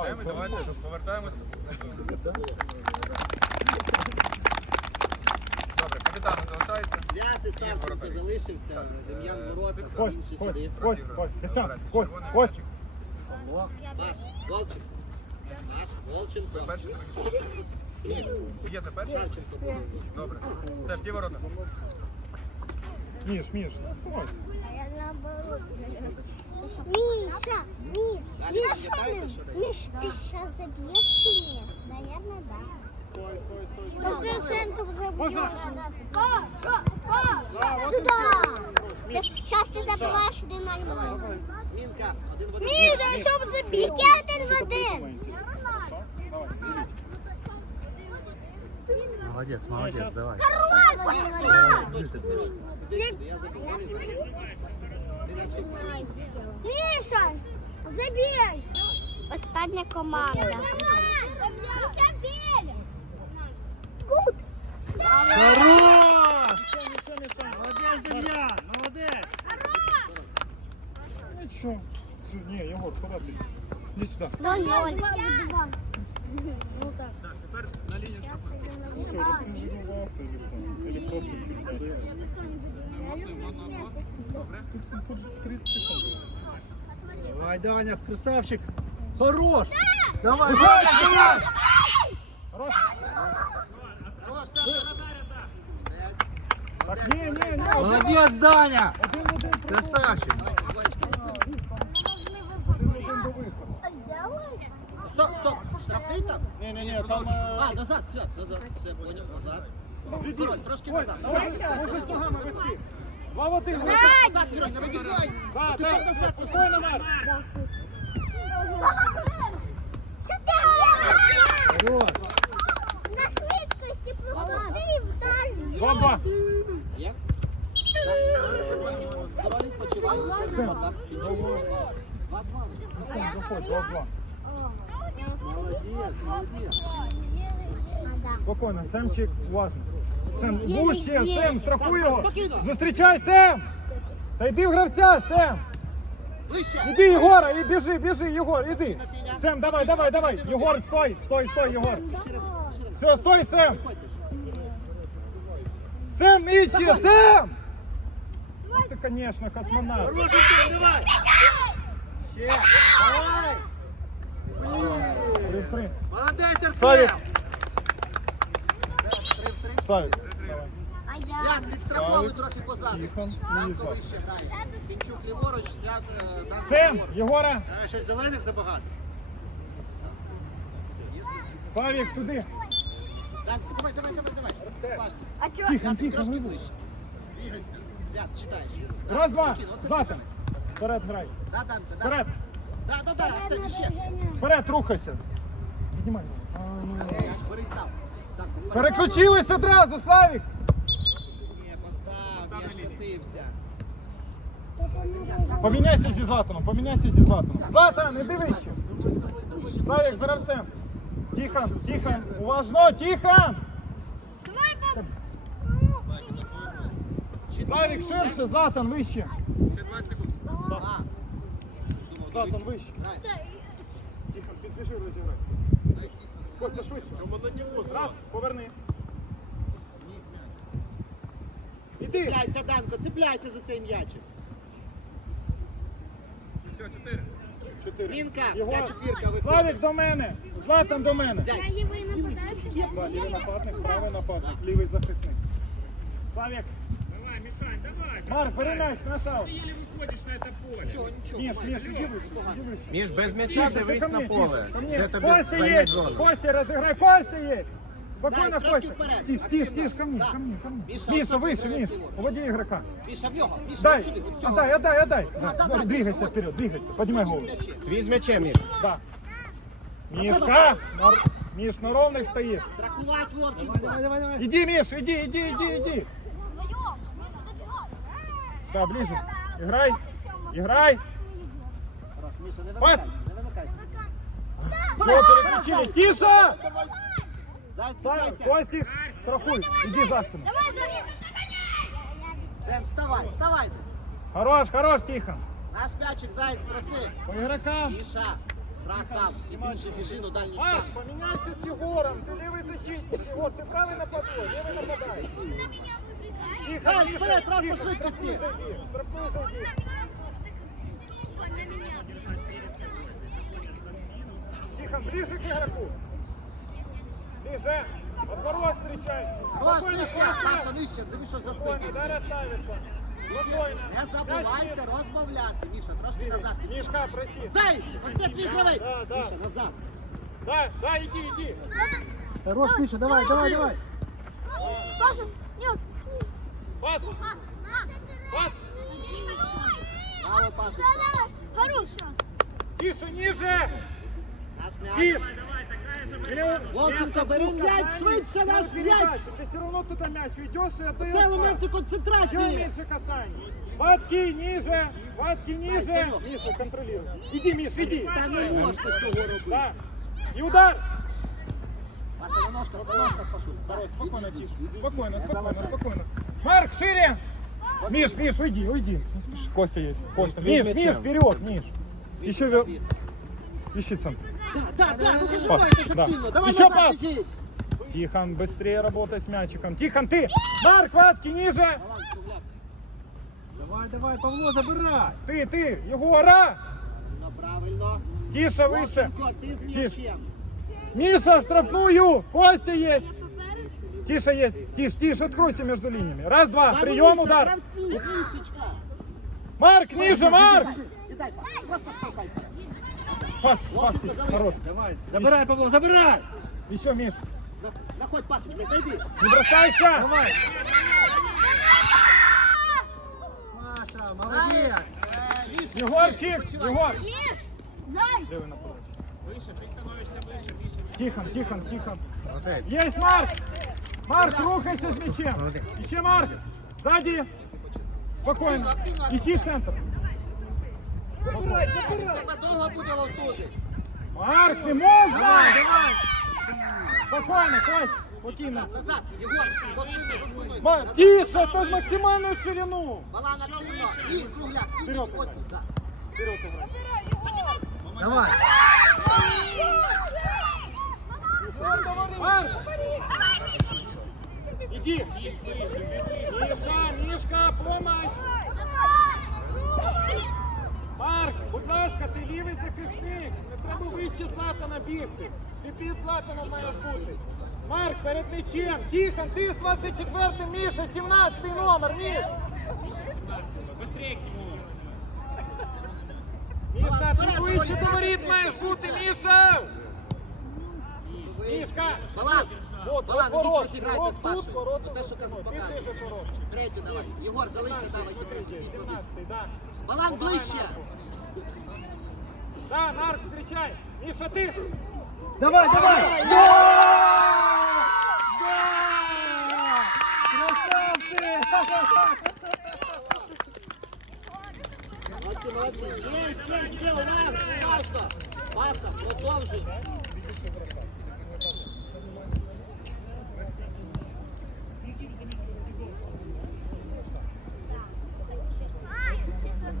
Йдемо, давайте, повертаємось. Добре, капітан залишається. П'ятий Савченко залишився, Дем'ян Ворота, інший Кость, сидить. Кость, Кость, Костян, Кость, Кость. м'ячик. Павло, Паш, Волченко. Ви Волченко. перший? Є ти перший? Добре. Все, в ті ворота. Міш, Міш, оставайся. А я наоборот. Миша, Миш, Далі Миш, пам'ятаєте, що робити? Миш, ты сейчас забьешь меня? Наверное, да. Стой, стой, стой, Сто стой. процентов забьешь. Можно? Ко, ко, ко, сюда. Сейчас ты забываешь один на один. Змінка, один в один. Миша, щоб забити, я один в один. Хорошо? Давай. Молодец, молодец, давай. Я Забув. Миша, забей. Остання команда. Кут. Хорош! Нічого, нічого, нічого. Молодец, Демьян, молодец! Нічого. Ні, Єгор, куди ти? Іди сюди. Ноль-ноль. Ну так. Так, тепер на лінію. Ну що, или що? Или просто чуть далі? Добре. Тут, тут же 30 секунд. Давай, Даня, красавчик! Хорош! Давай, Даня, давай! Хорош? Хорош. Так, ні, ні, ні. Молодец, Даня! Красавчик! Стоп, стоп, штрафний там? Ні, ні, ні, там... е, А, назад, Свят, назад. Все, поняв, назад. Король, трошки назад. давай, Назад, ногами вести. Два в один. назад, назад, Король, не вибігай. Да, Тепер да, назад, спокійно, Що ти робиш? На швидкості пропусти вдар. Два-два. Є? Король, відпочивай. Два-два. Два-два. Заходь, два-два. Молодець, молодець. Спокійно, Семчик, уважно. Сем, Є, ближче, є. Сем, страхуй його. Зустрічай, Сем. Та йди в гравця, Сем. Ближче. Іди, Єгора, і біжи, біжи, Єгор, іди. Сем, давай, давай, давай. Єгор, стой, стой, стой, Єгор. Все, стой, Сем. Сем, нижче, Сем. Ну ти, конечно, космонавт. Хороший ти, давай. Ще. Давай. Молодець. Артем. Савік. А я. Свят, відстраховуй трохи позаду. Тихон, Данко вище грає. Пінчук ліворуч, Свят, е, Данко Сем, ліворуч. Єгора. Е, Щось зелених забагато. Савік, туди. Данко, давай, давай, давай, давай. Важно. А чого? Тихо, Свят, тихо, трошки вибух. ближче. Двигайся. Свят, читаєш. Раз, два. Оце Златан. дихай. Вперед грай. Да, Данко, да. Вперед. Да, да, да, Артем, ще. Вперед, рухайся. Піднімай. А, ну, м'яч, бери став. Переключились одразу, Славік. Ні, постав, м'яч котився. Поміняйся зі Златаном, поміняйся зі Златаном. Златан, іди вище. Славік, з гравцем. Тихо, тихо, уважно, тихо. Славік, ширше, Златан, вище. Ще 20 секунд. Златан, вище. Тихо, підбіжи, розіграй. Костя, швидше. Раз, поверни. Іди. Цепляйся, Данко, цепляйся за цей м'ячик. Все, 4. Чотири. Змінка, Єгор. вся четвірка виходить. Славік до мене. Златан до мене. Я лівий. Лівий нападник, правий нападник, лівий захисник. Славік, давай. Марк, перем'яч, наш аут. Ты еле выходишь на это поле. Нічого, нічого. Міш, Міш, іди вище, іди вище. Міш, без м'яча Тише, дивись ти ко на мне, поле. тише, ко мне. Де тобі Костя зайняти есть, зону. Костя, разыграй, Костя есть. Спокойно, Дай, трошки Костя. вперед, Тише, тише, активно. тише, ко мне, Да. ко мне, ко мне. Миша, Миша, отсюда выше, привести Миш, его. уводи игрока. Міша в нього, Міша, Дай, отсюди, от цього. отдай, отдай, отдай. Да, да, Вот, да, Двигайся Миша, вперед, двигайся, поднимай голову. М'ячі. Твій з м'ячем, Міш. Да. Мишка, на, Миш, на ровных стоишь. Страхувати Вовченко. Давай, давай, давай. Иди, Миш, иди, иди, иди, иди. Да, ближе. Играй, играй. Пас. Все, переключились. Тише! Костик, страхуй. Иди за спину. Ден, вставай, вставай. Хорош, хорош, тихо. Наш м'ячик, Заяць, проси. По игрокам. Міша. Гра там. І більше біжи на дальній штаб. поміняйся з Єгором. Ти лівий защитник. Єгор, ти правий нападай, лівий нападай. Тихо, тихо, вперед, раз по швидкості. штрафной зайди. Тихо, ближе к игроку. Ближе. Отворот встречай. Рос, Спокойно, нижче. Паша, нижче, дивись, що за спиною. дай расставиться. Спокойно. Не забувайте розмовляти, Міша, трошки назад. Мишка, проси. Заєць, оце твій гравець. Да, да. Міша, назад. Да, да, иди, иди. Хорош, Міша, давай, давай, давай. Паша, нет. Пас, пас. Браво, Паша. Хорошо. Тише, ниже. Наш м'яч. Тише. Или- Вовченко, бери м'яч, швидше наш Ты м'яч. Ты все равно туда мяч ведешь и отдаешь. Це елементи Делай концентрації. меньше касаний. Ватки ниже, Ватки ниже. Станек. Миша, контролируй. Иди, Миш, иди. Та не можна цього робити. Да. И удар. Паша, на ножках, на ножках пошли. Хорош, спокойно, Иди, тише. иди. Спокойно, Не спокойно, заважай. спокойно. Марк, шире. Миш, Миш, уйди, уйди. Не спеши. Костя есть. Костя. Миш, Миш, мячом. Миш, вперед, Миш. Еще вер... Ищи центр. Так, так, ну Пас, зажимайте ж да. активно. Давай Еще назад, пас. біжи. Тихон, быстрее работай с мячиком. Тихон, ты! Марк, Вацкий, ниже! Давай, кругляк. Давай, давай, Павло, забирай. Ты, ты, Егора! Ну, правильно. Тише, выше! Вовченко, ти з Тише. м'ячем. Миша, в штрафную! Костя есть! Тише есть! Тише, тише, откройся между линиями. Раз, два, Та прием, вище, удар! гравці, Мішечка. Марк, ниже, Марк! Сідай, пас, просто штовхай. Пас, пас, хорош. Давай, забирай, Павло, забирай. Еще, Миш, Знаходь Пашечка, зайди. не бросайся! Давай. Маша, молодец. Міша, Егорчик. Егор! Миш, зай. Левый напротив. Тихон, Тихон, Тихон. Молодець. Есть Марк! Марк, рухайся с мячем! Молодец. Ищи Марк! Сзади! Спокойно! Ищи центр! Тебе довго буде ловтути. Марк, не можно! Давай, давай. Спокойно, Кость! Спокойно! Назад. Єгор, за спиною. Ма-. Тише, то максимальную ширину! Балан активно. І кругляк. І Вперед, підходь. Да. Вперед играй! Давай. Марк! Иди! Миша, Мишка, помощь! Ти захисник. Не треба вище Златана бігти. Ти під Златаном маєш бути. Марк, перед м'ячем. Тихон, ти з 24-м, Міша, 17-й номер, Міш. Быстрее к нему. Міша, ти вище до воріт маєш бути, Міша. Мішка. Балан. Вот, Балан, ідіть розіграйте з Пашою. Ну, те, що казав, воротам. Третю давай. Єгор, залишся, давай. Третій, в цій позиції. 17-й, да. Балан ближче. Да, Марк, встречай. Миша, ты. Давай, давай. Да! Да! Красавцы! Молодцы, молодцы. Ще, ще, ще, удар. Пашка. Паша, продовжуй.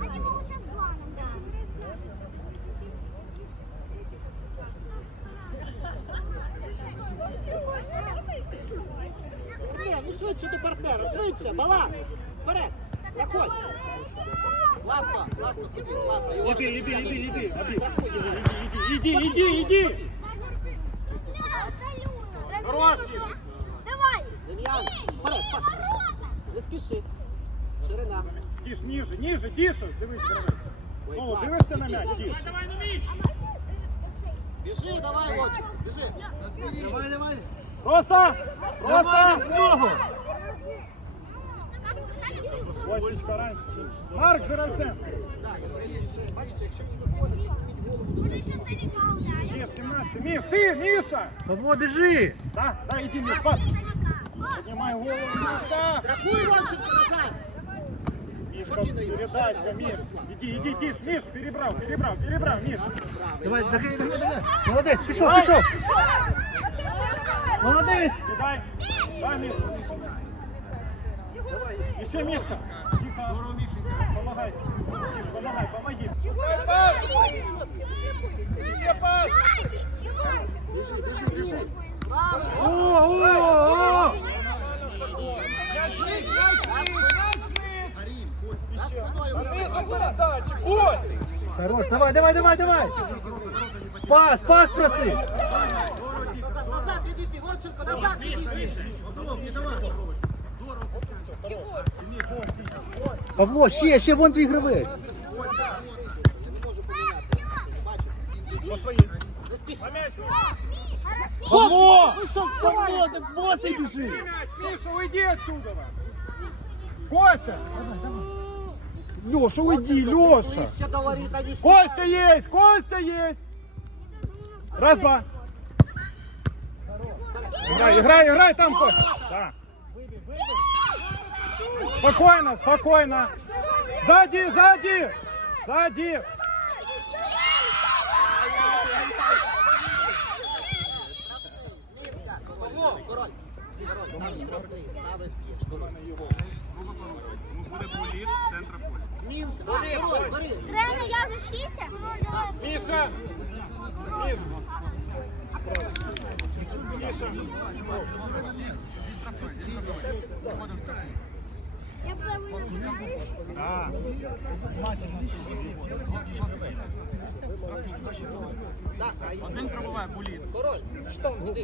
Они могут сейчас планом, да. Ні, ну швидше до партнера, швидше, балан. Вперед. Заходь. Класно, класно, ходи, класно. Страхуй иди. його. Иди, иди, иди. Хорош, Тиша. Давай! Дем'ян, вперед, Паша. Не спіши. Ширина. Тише, ниже, ниже, тише. Дивись, клас. дивишся на м'яч, тише. Давай, давай, ну Миш. Біжи, давай, Вовчик, біжи. Давай, давай. Просто, Давай, просто. ногу. Ось старайся. Марк, гравцем. Так, я приїду. Бачите, якщо не виходить, підніміть голову. Миш, 17 Миш, ты, Миша. Павло, біжи. Да, да, иди, Миш, пас. Поднимай голову, Мишка. Рахуй, Вовчик, назад. Мишка, передачка, Миш. Иди, иди, тише, Миш, перебрал, перебрал, перебрал, Миш. Давай, ногай, ногай, ногай. Молодець, пішов, Давай. пішов. Молодець. Дай, дай, Миш. Еще Мишка. Тихо. Помогай. Помогай, помоги. Пас. Еще Біжи. Правильно. О, о, о! Хорош, давай, давай, давай, давай! Пас, пас проси! Назад, назад відійди, Вовченко, назад відійди. Павло, ще, ще вон твій гравець. Я не можу поміняти. Бачу. По своїй. Не спіши. Павло! Ну що, Павло, так босий біжи! М'яч, Міша, уйди отсюда! Костя! Леша, уйди, Леша! Ближче до воріт, а не ж Костя есть! Костя есть! Раз, два. Играй, играй, играй там, Костя. Да. Спокойно, спокойно. Сзади, сзади, сзади. Ставиш. Король. Буде боліт, центр поля. Змінка. Да, король, бери. Тренер, я в защите. Миша. Миша. Миша. Один пробуває боліт. король. Іди.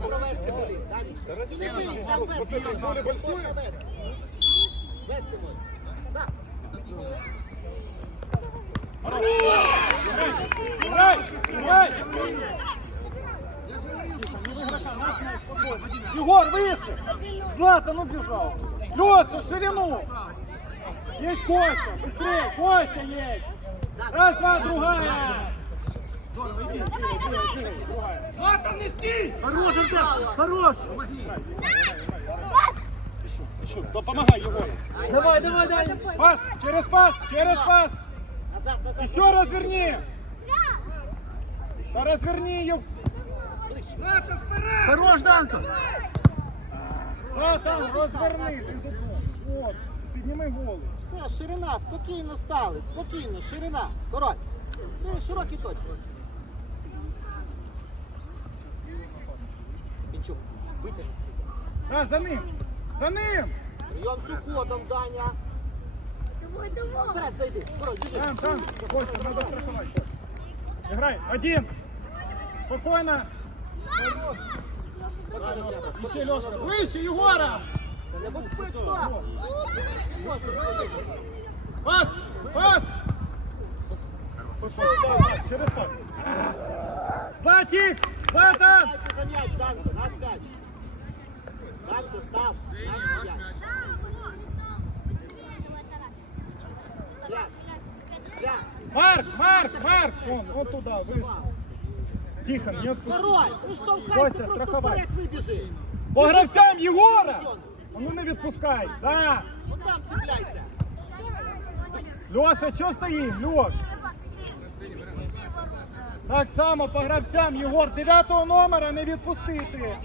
Провести боліт. Далі. Сильний, там вести. Можна Егор, выше! Златан убежал! Леша, ширину! Есть Костя! Быстрее! Костя есть! Раз, два, другая! Златан, нести! Хорош, Артем, хорош! Да помогай, Егор! Давай, давай, давай! Пас! Через пас! Через пас! Назад, назад. Еще разверни! Да разверни ее! Хорош, Данко! Златан, розверни! Вот, підніми голову. Все, ширина, спокійно стали, спокійно, ширина. Король. Ну, широкі точки. Пінчук, витягни. Да, за ним! За ним! Прийом з уходом, Даня. Давай, давай. Вперед зайди, біжи. Там, там, Костя, надо страховать. Играй, один! Спокойно! Еще Лешка, выше, Егора! Та Небезпечно. Пас! Пас! Через пас. Златик! Златан! За м'яч, Данко, наш м'яч. Данко, став. Марк, Марк, Марк! Вон, вот туда, выше. Тихо, не отпусти. Король, ну що Костя, просто вперед вибіжи. По гравцям Єгора! Ну не відпускай. Да. От там цепляйся. Льоша, що стоїм? Льош? Так само по гравцям, Єгор, дев'ятого номера не відпустити.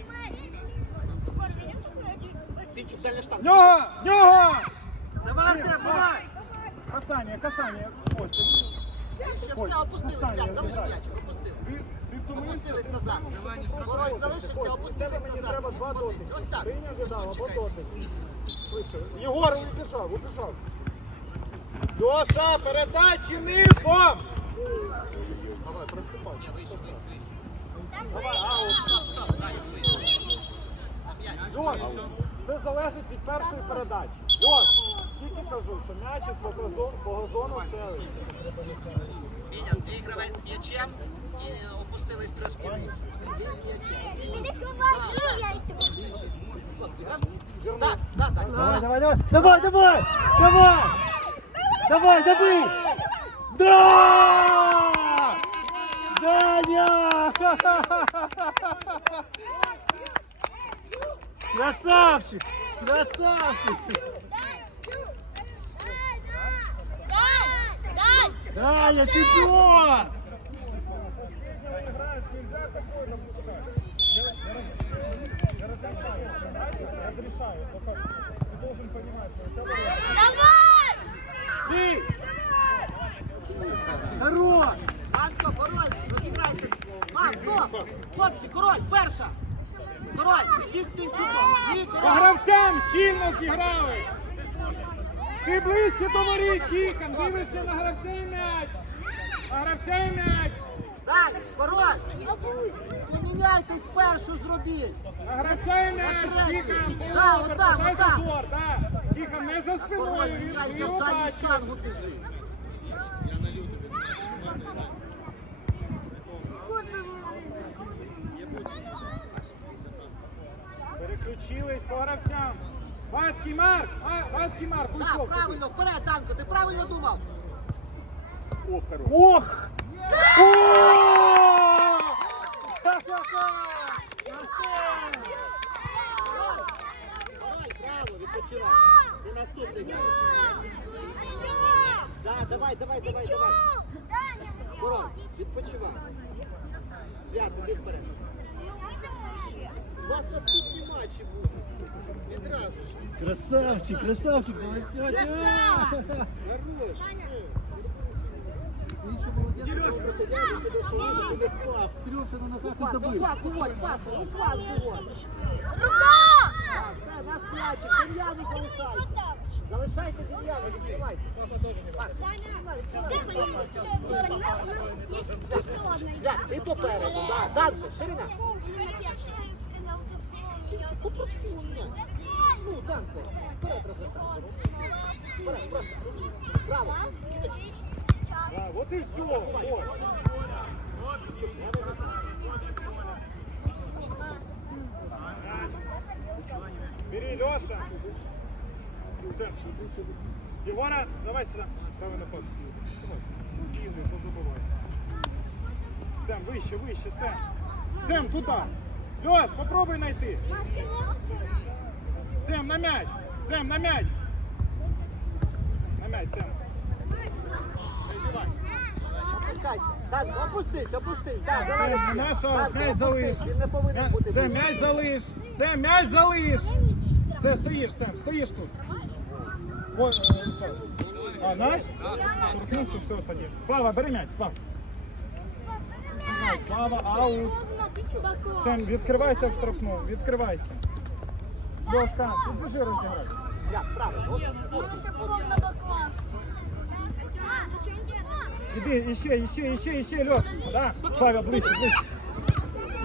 Пінчук, дальня штанга. Нього! Нього! Давай, Артем, давай! Касання, касання. Ось. Ще все, опустились, свят, залиш м'ячик, опустили. Ти, ти втомився? Опустились назад. Король залишився, опустились назад. Всі позиції. Ось так. Ось тут чекайте. Єгор, убіжав, убіжав. Льоша, передачі низом! Давай, просипай. Давай, аут. Льош, це залежить від першої передачі. Льош, тільки кажу, що м'ячик по газону, по газону стелиться. Міня, твій гравець з м'ячем і опустились трошки вниз. Так, так, так. Давай, давай, давай! Давай, давай! Давай! Давай, забий! Да! Даня! Красавчик! Красавчик! Даня, чемпион! Разрешаю. Только ты должен понимать, что это ворота. Давай! Бій! Хорош! Анко, король, розіграйте. Мам, стоп! Хлопці, король, перша! Король, ті Стінчуком. Ні, По гравцям щільно зіграли. Ти ближче до воріт, Тіхон, дивишся на гравця і м'яч. На гравця і м'яч. Так, король. Поміняйтесь першу зробіть. На гравця і м'яч. Тіхон, Да, отам, отам. да. Тіхон, не за А король, спиною, він міняйся його в дальню бачить. штангу біжи. Переключились по гравцям. Вацький Марк, Вацький Марк, Так, уйшов. правильно, вперед, Данко, ти правильно думав. Ох! О! Ха-ха-ха! Артем! Король, король, право, відпочивай. Ти наступний граєш. Да, давай, давай, давай, давай. Король, відпочивай. Свят, іди вперед. У вас наступні матчі будуть. Відразу. Красавчик, красавчик, молодец! Хорош. Сережка, ти я тебе положу, ти впав. Сережа на ногах не Ну, забыл. фак, Паша, ну фак, уводь. Рука! Все, наш м'ячик, Дем'яну залишайте. Залишайте Дем'яну, відкривайте. Свят, ти попереду, да. Данко, ширина Попрости у м'яч. Ну, Данко, вперед розвертай. Вперед, просто. Браво. Да, вот и все. Вот. Бери, Леша. Сэм. Егора, давай сюда. Правый напад. Давай. Дивный, позабывай. Сэм, выше, выше, Сэм. Сэм, туда. Леш, попробуй найти. Сэм, на мяч. Сэм, на мяч. На мяч, Сэм. Прозевай. Опускайся. Данко, опустись, опустись. Да, Це давай. наша Данко, м'яч залиш. опустись, він не повинен бути. Це вище. м'яч залиш. Це м'яч залиш. Все, стоїш, Сем, стоїш тут. Ой, е, все. А, наш? Торкнувся, все, тоді. Слава, бери м'яч, Слава. Тримай, Слава, аут. Сем, відкривайся в штрафну, відкривайся. Льошка, підбіжи розіграти. Свят, правильно. Іди, іще, іще, іще, іще, Льош. Да, Слава, ближче, ближче.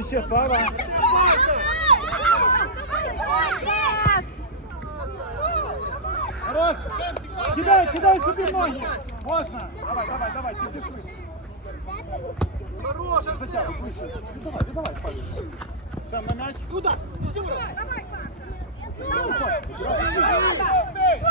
Іще, Слава. Хорош. Кидай, кидай собі ноги. Можна. Давай, давай, давай, сиди швидше. Хорош, Давай. Віддавай, віддавай, Славі. Сам на м'яч. Куда? Давай, Паша! руку. Молодець,